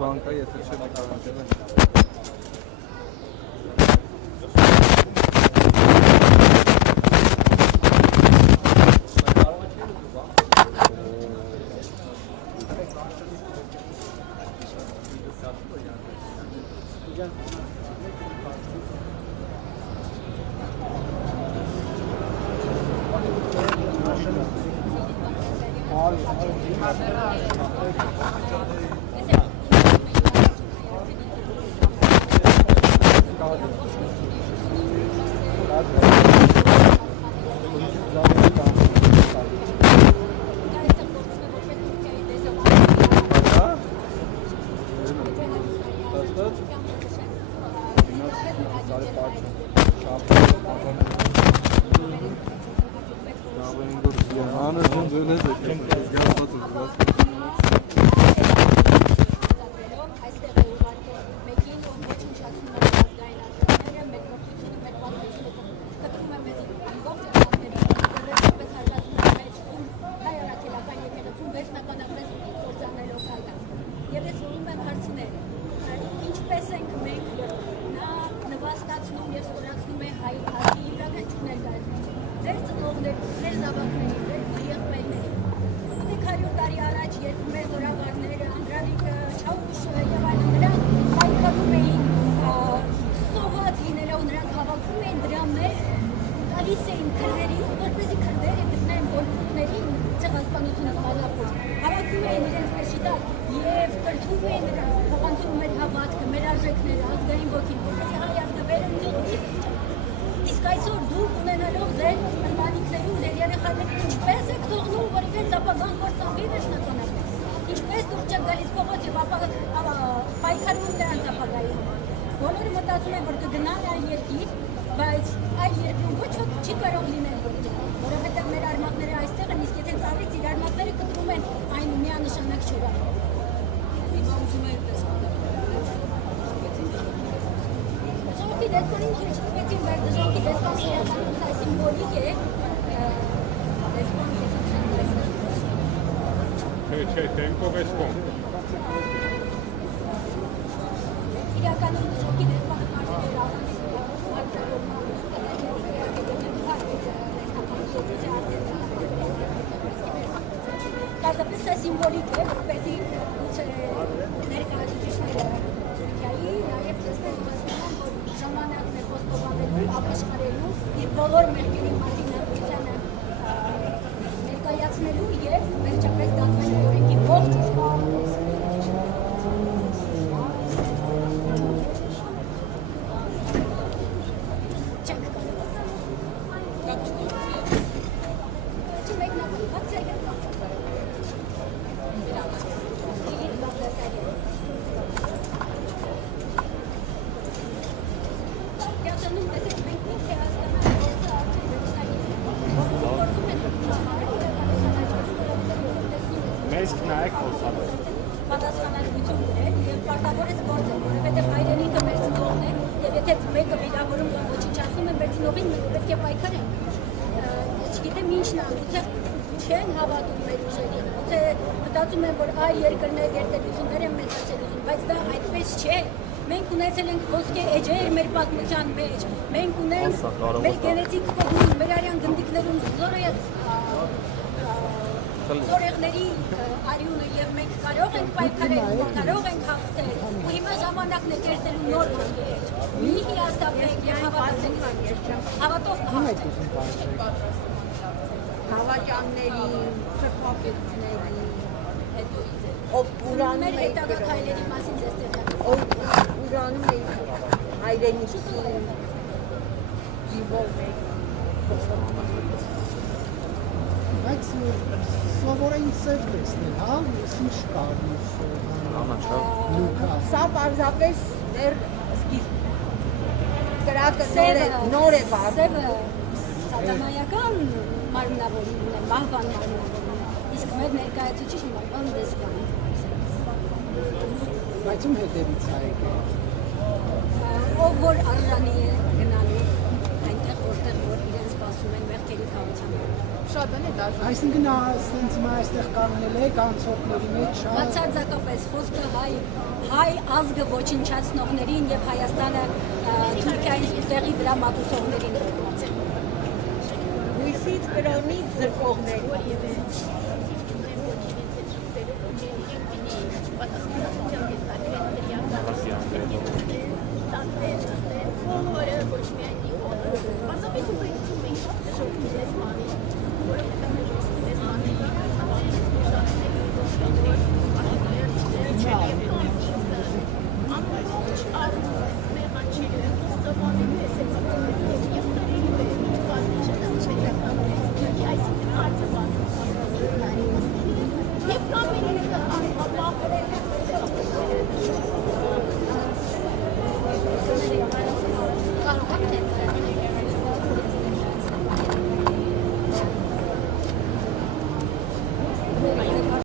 Banka yatırışa bakalım. գուցե սիմվոլիկ է, որպեսզի գուցե ներկայացուցիչները Թուրքիայի նաև տեսնեն հասկանան, որ ժամանակն է խոստովանելու, ապաշխարելու իր բոլոր մեղքերի մասին հանրությանը ներկայացնելու եւ վերջապես դատվելու օրենքի ողջ պատասխանատվություն ուներ եւ պարտավորեց գործել, որովհետեւ հայրենիքը մեր ծնողն է եւ եթե մեկը վիրավորում կամ ոչնչացնում է մեր ծնողին, մենք պետք է պայքարենք։ Չգիտեմ ինչն է, գուցե չեն հավատում մեր ուժերին, գուցե մտածում են, որ այլ երկրներ գերտերություններ են մեծացել ուզում, բայց դա այդպես չէ։ Մենք ունեցել ենք ոսկե էջեր մեր պատմության մեջ, մենք ունենք մեր գենետիկ կոդում, մեր արյան գնդիկներում զորեղների արյունը եւ մենք կարող ենք պայքարել, կարող ենք հաղթել, ու հիմա ժամանակն է կերտելու նոր ոսկե էջ։ Մի հիասթափեք եւ հավատացեք, հավատով հաղթեք։ Հավաճանների, սրբապետների, ով ուրանում է հետագա քայլերի մասին ձեզ տեղյակ։ ով ուրանում է հայրենիքի զինվորների։ Բայց սովորային սև տեսնել, հա, ինչ կար Սա պարզապես դեռ սկիզբ կրակը նոր է վարդը։ Սատանայական մարմնավորումն է, մահվան մարմնավորումն է, իսկ մեր ներկայացուցիչը մահվան դեսպան է։ Բայց ում հետևից է եկել։ Ով որ արժանի է գնալու այնտեղ, որտեղ որ իրեն սպասում են մեղքերի կառուցանը։ Շատ է դաժան։ Այսինքն ասենց հիմա այստեղ կանգնել եք անցորդների մեջ շատ Բացարձակապես խոսքը հայ ազգը ոչնչացնողներին եւ Հայաստանը Թուրքիային ստեղի վրա մատուցողներին Հույսից կրոնից զրկողների։ Պատասխանատվության